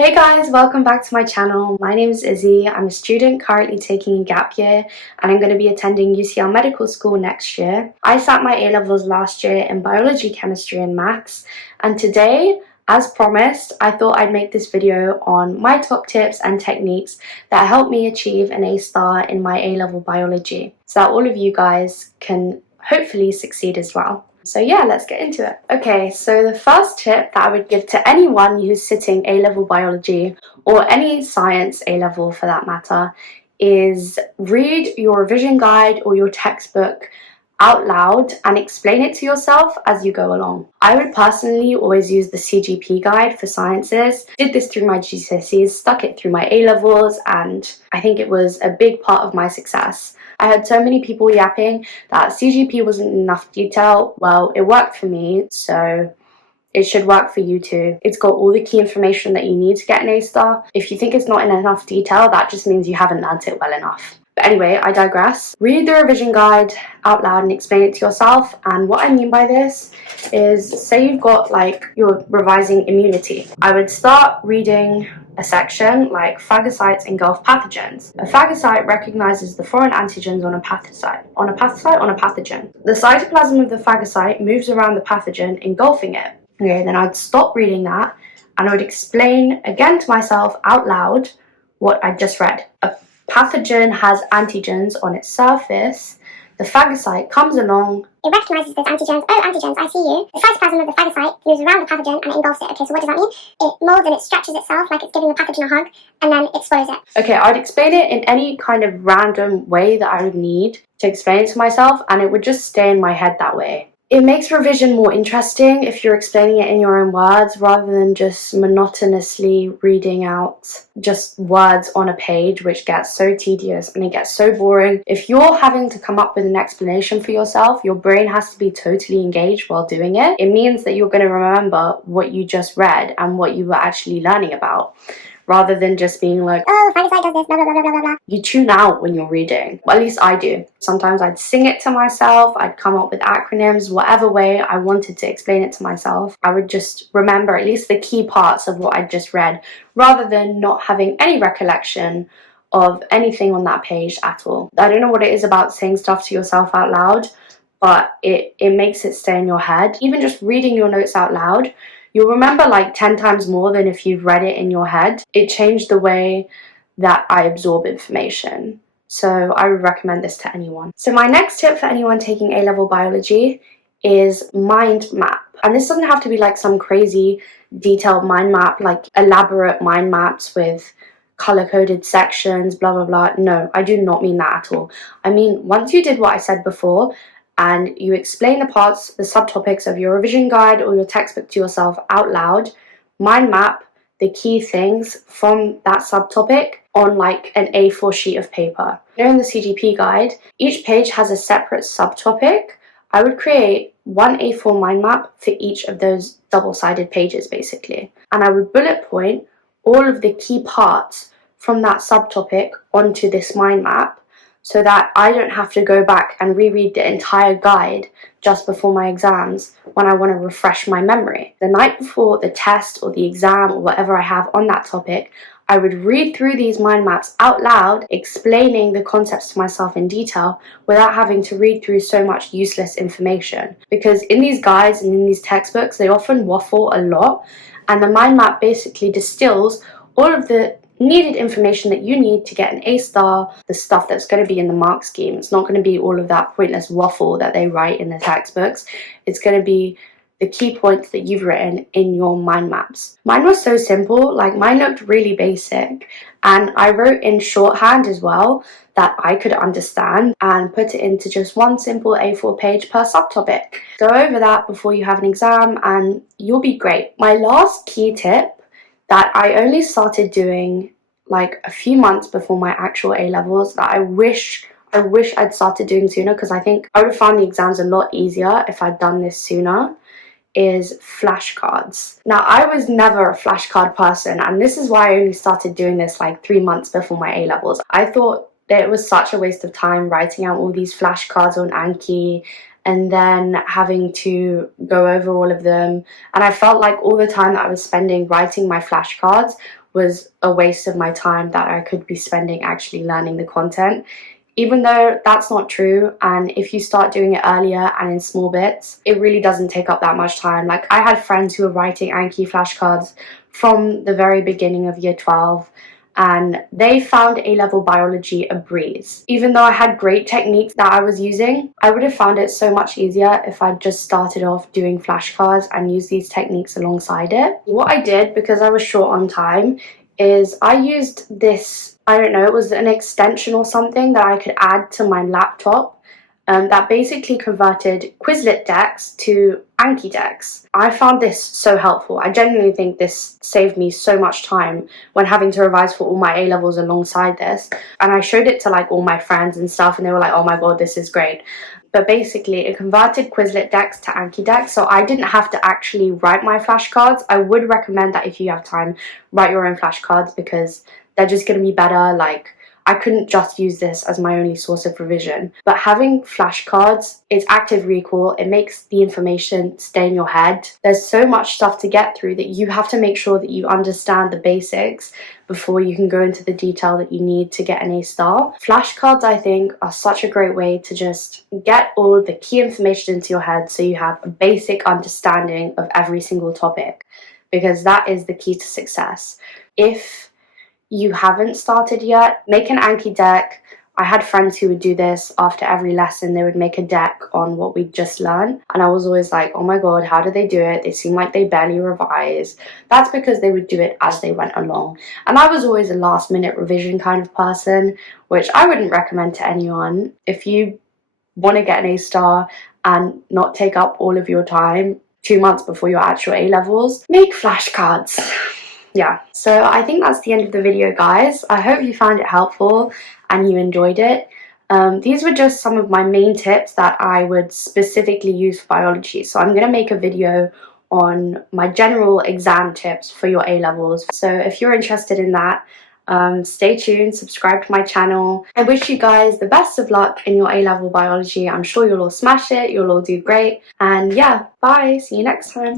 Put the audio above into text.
Hey guys, welcome back to my channel. My name is Izzy. I'm a student currently taking a gap year and I'm going to be attending UCL Medical School next year. I sat my A-levels last year in biology, chemistry and maths, and today, as promised, I thought I'd make this video on my top tips and techniques that helped me achieve an A-star in my A-level biology so that all of you guys can hopefully succeed as well. So yeah, let's get into it. Okay, so the first tip that I would give to anyone who's sitting A-level biology or any science A-level for that matter is read your revision guide or your textbook out loud and explain it to yourself as you go along. I would personally always use the CGP guide for sciences. Did this through my GCSEs, stuck it through my A-levels, and I think it was a big part of my success. I had so many people yapping that CGP wasn't enough detail. Well, it worked for me, so it should work for you too. It's got all the key information that you need to get an A-star. If you think it's not in enough detail, that just means you haven't learnt it well enough. But anyway, I digress. Read the revision guide out loud and explain it to yourself. And what I mean by this is, say you've got you're revising immunity. I would start reading a section like phagocytes engulf pathogens. A phagocyte recognizes the foreign antigens on a pathocyte. On a pathogen. The cytoplasm of the phagocyte moves around the pathogen, engulfing it. Okay, then I'd stop reading that and I would explain again to myself out loud what I just read. A pathogen has antigens on its surface. The phagocyte comes along. It recognises those antigens. Oh, antigens, I see you. The cytoplasm of the phagocyte moves around the pathogen and it engulfs it. Okay, so what does that mean? It molds and it stretches itself like it's giving the pathogen a hug and then it swallows it. Okay, I'd explain it in any kind of random way that I would need to explain it to myself, and it would just stay in my head that way. It makes revision more interesting if you're explaining it in your own words rather than just monotonously reading out just words on a page, which gets so tedious and it gets so boring. If you're having to come up with an explanation for yourself, your brain has to be totally engaged while doing it. It means that you're going to remember what you just read and what you were actually learning about, rather than just being like, oh, phagocyte does this, blah, blah, blah, blah, blah, blah. You tune out when you're reading. Well, at least I do. Sometimes I'd sing it to myself, I'd come up with acronyms, whatever way I wanted to explain it to myself. I would just remember at least the key parts of what I'd just read, rather than not having any recollection of anything on that page at all. I don't know what it is about saying stuff to yourself out loud, but it makes it stay in your head. Even just reading your notes out loud, you'll remember like 10 times more than if you've read it in your head. It changed the way that I absorb information. So I would recommend this to anyone. So my next tip for anyone taking A-level biology is mind map. And this doesn't have to be like some crazy detailed mind map, like elaborate mind maps with color-coded sections, blah, blah, blah. No, I do not mean that at all. I mean, once you did what I said before, and you explain the parts, the subtopics of your revision guide or your textbook to yourself out loud, mind map the key things from that subtopic on like an A4 sheet of paper. Here in the CGP guide, each page has a separate subtopic. I would create one A4 mind map for each of those double-sided pages basically. And I would bullet point all of the key parts from that subtopic onto this mind map, so that I don't have to go back and reread the entire guide just before my exams when I want to refresh my memory. The night before the test or the exam or whatever I have on that topic, I would read through these mind maps out loud, explaining the concepts to myself in detail without having to read through so much useless information. Because in these guides and in these textbooks, they often waffle a lot, and the mind map basically distills all of the needed information that you need to get an A-star, the stuff that's going to be in the mark scheme. It's not going to be all of that pointless waffle that they write in the textbooks. It's going to be the key points that you've written in your mind maps. Mine was so simple, like mine looked really basic, and I wrote in shorthand as well that I could understand and put it into just one simple A4 page per subtopic. Go over that before you have an exam and you'll be great. My last key tip that I only started doing like a few months before my actual A-levels, that I wish I'd started doing sooner, because I think I would have found the exams a lot easier if I'd done this sooner, is flashcards. Now, I was never a flashcard person, and this is why I only started doing this like 3 months before my A-levels. I thought that it was such a waste of time writing out all these flashcards on Anki and then having to go over all of them. And I felt like all the time that I was spending writing my flashcards was a waste of my time that I could be spending actually learning the content. Even though that's not true, and if you start doing it earlier and in small bits, it really doesn't take up that much time. Like, I had friends who were writing Anki flashcards from the very beginning of year 12, and they found A-level biology a breeze. Even though I had great techniques that I was using, I would have found it so much easier if I just started off doing flashcards and used these techniques alongside it. What I did, because I was short on time, is I used this, I don't know, it was an extension or something that I could add to my laptop that basically converted Quizlet decks to Anki decks. I found this so helpful. I genuinely think this saved me so much time when having to revise for all my A-levels alongside this. And I showed it to like all my friends and stuff, and they were like, oh my god, this is great. But basically, it converted Quizlet decks to Anki decks, so I didn't have to actually write my flashcards. I would recommend that if you have time, write your own flashcards, because they're just going to be better. Like, I couldn't just use this as my only source of revision. But having flashcards, it's active recall, it makes the information stay in your head. There's so much stuff to get through that you have to make sure that you understand the basics before you can go into the detail that you need to get an A star. Flashcards, I think, are such a great way to just get all the key information into your head so you have a basic understanding of every single topic, because that is the key to success. If you haven't started yet, make an Anki deck. I had friends who would do this after every lesson. They would make a deck on what we just learned, and I was always like, oh my god, how do they do it? They seem like they barely revise. That's because they would do it as they went along, and I was always a last minute revision kind of person, which I wouldn't recommend to anyone. If you want to get an A star and not take up all of your time 2 months before your actual A levels, make flashcards. Yeah, so I think that's the end of the video, guys. I hope you found it helpful and you enjoyed it. These were just some of my main tips that I would specifically use for biology. So I'm going to make a video on my general exam tips for your A levels. So if you're interested in that, stay tuned, subscribe to my channel. I wish you guys the best of luck in your A-level biology. I'm sure you'll all smash it, you'll all do great. And yeah, bye, see you next time.